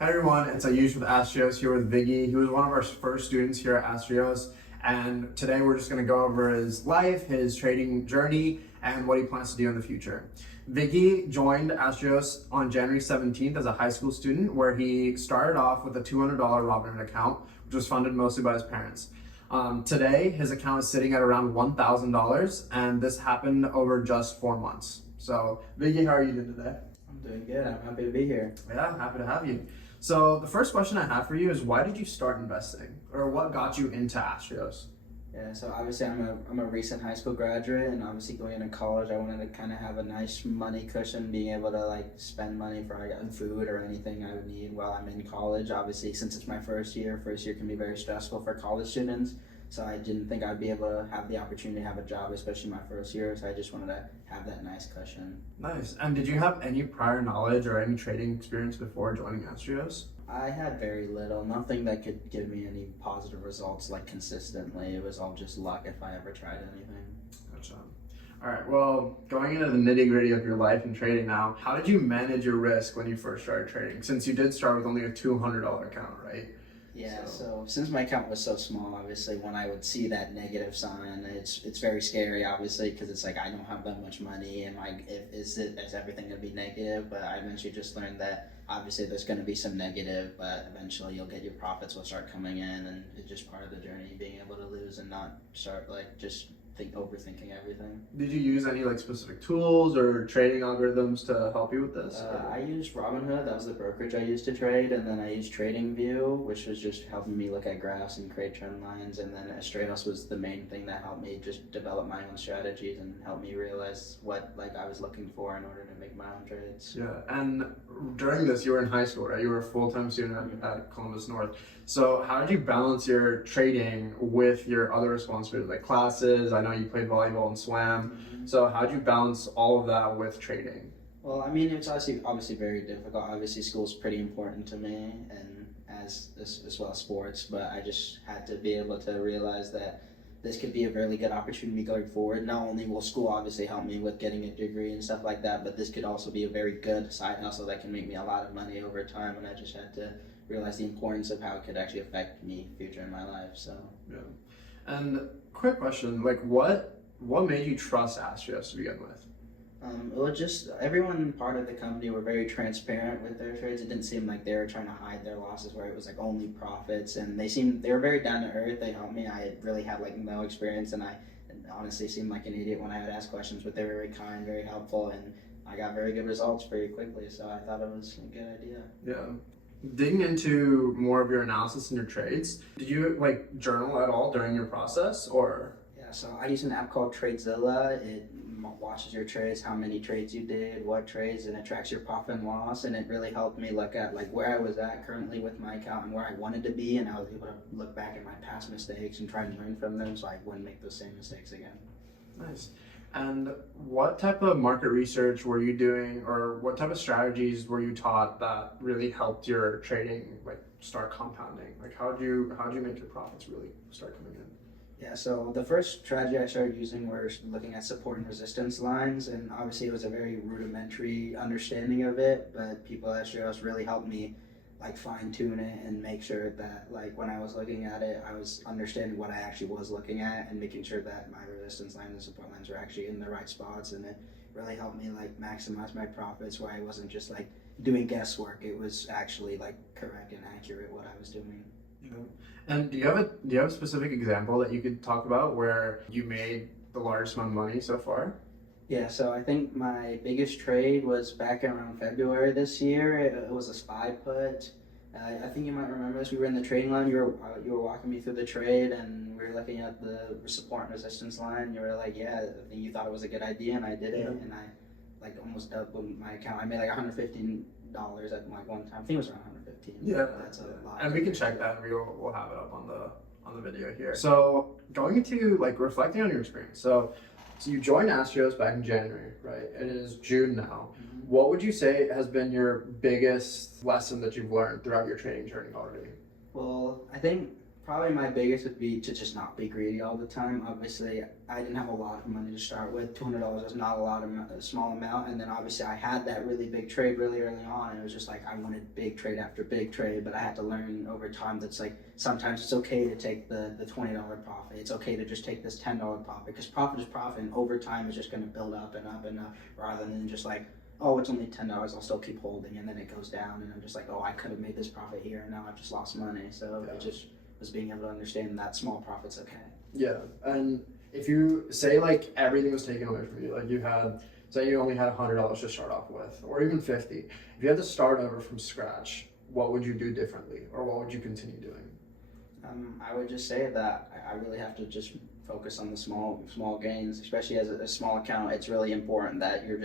Hi everyone, it's Ayush with Astraios here with Viggy. He was one of our first students here at Astraios, and today we're just going to go over his life, his trading journey, and what he plans to do in the future. Viggy joined Astraios on January 17th as a high school student, where he started off with a $200 Robinhood account, which was funded mostly by his parents. Today, his account is sitting at around $1,000, and this happened over just 4 months. So, Viggy, how are you doing today? I'm doing good. I'm happy to be here. Yeah, happy to have you. So the first question I have for you is, why did you start investing, or what got you into Astraios? Yeah, so obviously I'm a recent high school graduate, and obviously going into college, I wanted to kind of have a nice money cushion, being able to like spend money for like food or anything I would need while I'm in college. Obviously, since it's my first year can be very stressful for college students. So I didn't think I'd be able to have the opportunity to have a job, especially my first year. So I just wanted to have that nice cushion. Nice. And did you have any prior knowledge or any trading experience before joining Astraios? I had very little, nothing that could give me any positive results like consistently. It was all just luck if I ever tried anything. Gotcha. All right, well, going into the nitty gritty of your life and trading now, how did you manage your risk when you first started trading? Since you did start with only a $200 account, right? Yeah, so since my account was so small, obviously, when I would see that negative sign, it's very scary, obviously, because it's like I don't have that much money. Am I? Is everything gonna be negative? But I eventually just learned that obviously there's gonna be some negative, but eventually you'll get your profits will start coming in, and it's just part of the journey, being able to lose and not start like just overthinking everything. Did you use any like specific tools or trading algorithms to help you with this? I used Robinhood, that was the brokerage I used to trade, and then I used TradingView, which was just helping me look at graphs and create trend lines, and then Astraios was the main thing that helped me just develop my own strategies and help me realize what like I was looking for in order to make my own trades. Yeah, and during this, you were in high school, right? You were a full-time student at Columbus North. So how did you balance your trading with your other responsibilities, like classes? I know you played volleyball and swam. So how did you balance all of that with trading? Well, I mean, it's obviously very difficult. Obviously, school's pretty important to me, and as well as sports. But I just had to be able to realize that this could be a really good opportunity going forward. Not only will school obviously help me with getting a degree and stuff like that, but this could also be a very good side hustle that can make me a lot of money over time. And I just had to realize the importance of how it could actually affect me future in my life. So yeah. And quick question, like what made you trust Astraios to begin with? It was just everyone part of the company were very transparent with their trades. It didn't seem like they were trying to hide their losses, where it was like only profits. And they were very down to earth. They helped me. I really had like no experience, and I honestly seemed like an idiot when I would ask questions. But they were very kind, very helpful, and I got very good results very quickly. So I thought it was a good idea. Yeah. Digging into more of your analysis and your trades, did you like journal at all during your process, or? Yeah, so I use an app called Tradezilla. It watches your trades, how many trades you did, what trades, and it tracks your profit and loss. And it really helped me look at like where I was at currently with my account and where I wanted to be. And I was able to look back at my past mistakes and try and learn from them, so I wouldn't make those same mistakes again. Nice. And what type of market research were you doing, or what type of strategies were you taught that really helped your trading like start compounding? Like how'd you make your profits really start coming in? Yeah, so the first strategy I started using was looking at support and resistance lines, and obviously it was a very rudimentary understanding of it, but people at Astraios really helped me like fine tune it and make sure that like when I was looking at it, I was understanding what I actually was looking at and making sure that my resistance lines and support lines were actually in the right spots, and it really helped me like maximize my profits where I wasn't just like doing guesswork. It was actually like correct and accurate what I was doing. Yeah. And do you have a specific example that you could talk about where you made the largest amount of money so far? Yeah, so I think my biggest trade was back around February this year. It was a SPY put. I think you might remember this. We were in the trading line. You were walking me through the trade, and we were looking at the support and resistance line. You were like, "Yeah, I think you thought it was a good idea," and I did it, and I like almost doubled my account. I made like $115 at like one time. I think it was around 115. Yeah, that's a lot. And we can check that, and we'll have it up on the video here. So going into like reflecting on your experience. So you joined Astraios back in January, right? It is June now. Mm-hmm. What would you say has been your biggest lesson that you've learned throughout your trading journey already? Well, I think Probably my biggest would be to just not be greedy all the time. Obviously, I didn't have a lot of money to start with. $200 is not a small amount. And then obviously I had that really big trade really early on. And it was just like I wanted big trade after big trade. But I had to learn over time that's like sometimes it's okay to take the $20 profit. It's okay to just take this $10 profit because profit is profit. And over time it's just going to build up and up and up rather than just like, oh, it's only $10. I'll still keep holding. And then it goes down. And I'm just like, oh, I could have made this profit here. And now I've just lost money. So it just was being able to understand that small profit's okay. Yeah, and if you say like everything was taken away from you, like you had, say you only had $100 to start off with, or even 50, if you had to start over from scratch, what would you do differently, or what would you continue doing? I would just say that I really have to just focus on the small gains, especially as a small account. It's really important that you're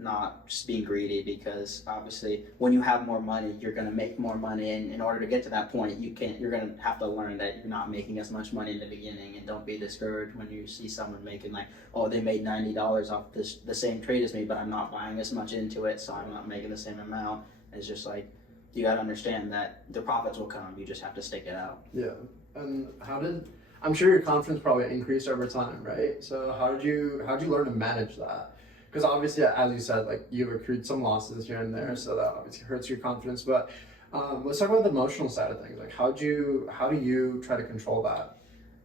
not just being greedy because obviously when you have more money you're going to make more money, and in order to get to that point you're going to have to learn that you're not making as much money in the beginning, and don't be discouraged when you see someone making like, oh, they made $90 off the same trade as me, but I'm not buying as much into it, so I'm not making the same amount. It's just like you got to understand that the profits will come, you just have to stick it out. Yeah. And I'm sure your confidence probably increased over time, right? So how'd you learn to manage that? Because obviously, as you said, like you've accrued some losses here and there, so that obviously hurts your confidence. But let's talk about the emotional side of things. Like, how do you try to control that?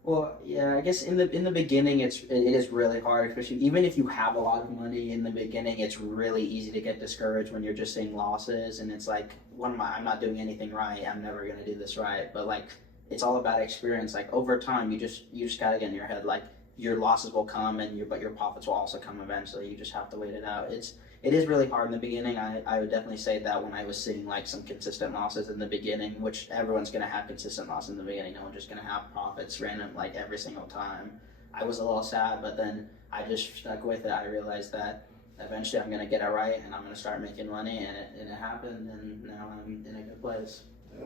Well, yeah, I guess in the beginning it is really hard, especially even if you have a lot of money in the beginning. It's really easy to get discouraged when you're just seeing losses, and it's like, I'm not doing anything right. I'm never gonna do this right. But like, it's all about experience. Like over time, you just gotta get in your head like, your losses will come but your profits will also come eventually. You just have to wait it out. It is really hard in the beginning. I would definitely say that when I was seeing like some consistent losses in the beginning, which everyone's gonna have consistent losses in the beginning. No one's just gonna have profits random like every single time. I was a little sad, but then I just stuck with it. I realized that eventually I'm gonna get it right and I'm gonna start making money, and it happened, and now I'm in a good place. Yeah.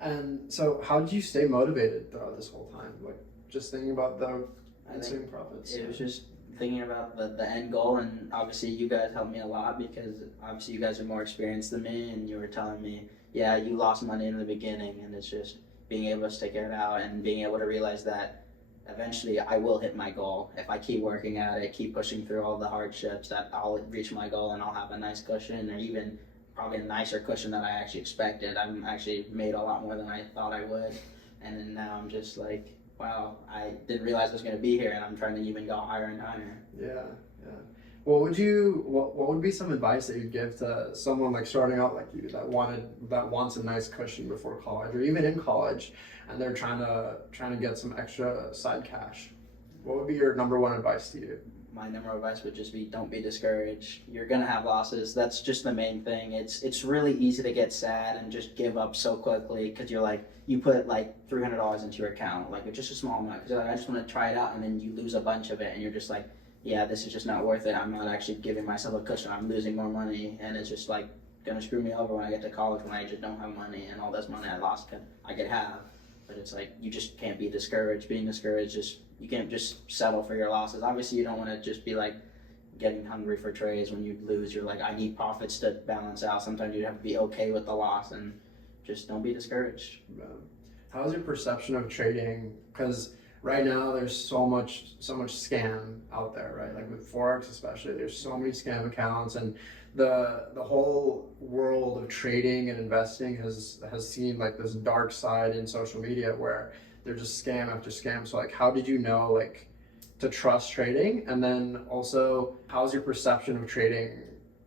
And so how did you stay motivated throughout this whole time? Like just thinking about the ensuing profits? It was just thinking about the end goal, and obviously you guys helped me a lot because obviously you guys are more experienced than me, and you were telling me, yeah, you lost money in the beginning, and it's just being able to stick it out and being able to realize that eventually I will hit my goal. If I keep working at it, keep pushing through all the hardships, that I'll reach my goal and I'll have a nice cushion, or even probably a nicer cushion than I actually expected. I'm actually made a lot more than I thought I would, and then now I'm just like, wow, I didn't realize I was going to be here, and I'm trying to even go higher and higher. Yeah. What would be some advice that you'd give to someone like starting out like you that wants a nice cushion before college, or even in college, and they're trying to get some extra side cash? What would be your number one advice to you? My number one advice would just be, don't be discouraged. You're gonna have losses. That's just the main thing. It's really easy to get sad and just give up so quickly because you're like, you put like $300 into your account, like it's just a small amount, because like, I just want to try it out, and then you lose a bunch of it, and you're just like, yeah, this is just not worth it. I'm not actually giving myself a cushion. I'm losing more money, and it's just like gonna screw me over when I get to college when I just don't have money, and all this money I lost I could have. But it's like, you just can't be discouraged. Being discouraged, you can't just settle for your losses. Obviously, you don't want to just be like getting hungry for trades when you lose. You're like, I need profits to balance out. Sometimes you have to be okay with the loss, and just don't be discouraged. How's your perception of trading? Because right now there's so much scam out there, right? Like with Forex especially, there's so many scam accounts, and the whole world of trading and investing has seen like this dark side in social media where they're just scam after scam. So like, how did you know like to trust trading? And then also, how's your perception of trading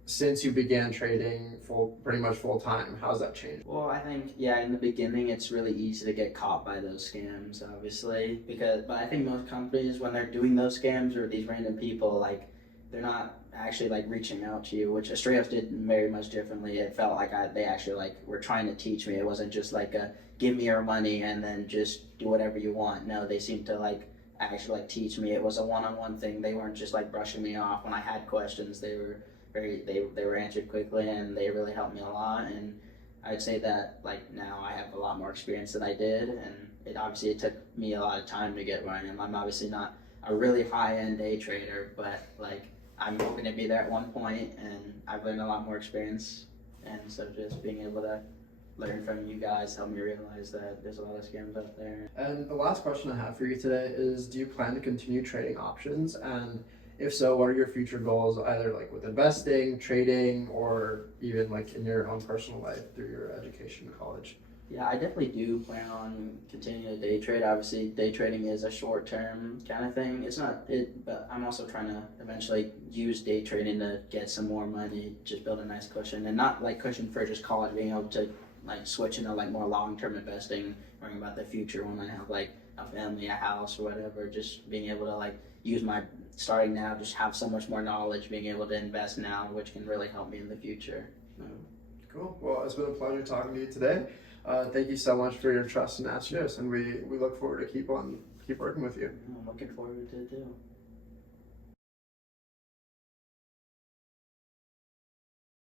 since you began trading pretty much full time? How's that changed? Well, I think, yeah, in the beginning it's really easy to get caught by those scams, obviously, but I think most companies, when they're doing those scams, or these random people, like, they're not actually like reaching out to you, which Astraios did very much differently. It felt like they actually like were trying to teach me. It wasn't just like give me your money and then just do whatever you want. No, they seemed to like actually like teach me. It was a one-on-one thing. They weren't just like brushing me off. When I had questions, they were answered quickly, and they really helped me a lot. And I'd say that like now I have a lot more experience than I did, and it took me a lot of time to get where I am. I'm obviously not a really high-end day trader, but like I'm hoping to be there at one point, and I've learned a lot more experience, and so just being able to learn from you guys, help me realize that there's a lot of scams out there. And the last question I have for you today is, do you plan to continue trading options? And if so, what are your future goals, either like with investing, trading, or even like in your own personal life through your education in college? Yeah, I definitely do plan on continuing to day trade. Obviously, day trading is a short term kind of thing. It's not it, but I'm also trying to eventually use day trading to get some more money, just build a nice cushion, and not like cushion for just college, being able to like switch into like more long term investing, worrying about the future when I have like a family, a house, or whatever. Just being able to like use my starting now, just have so much more knowledge, being able to invest now, which can really help me in the future. Cool. Well, it's been a pleasure talking to you today. Thank you so much for your trust in Astraios, and we look forward to keep working with you. I'm looking forward to it too.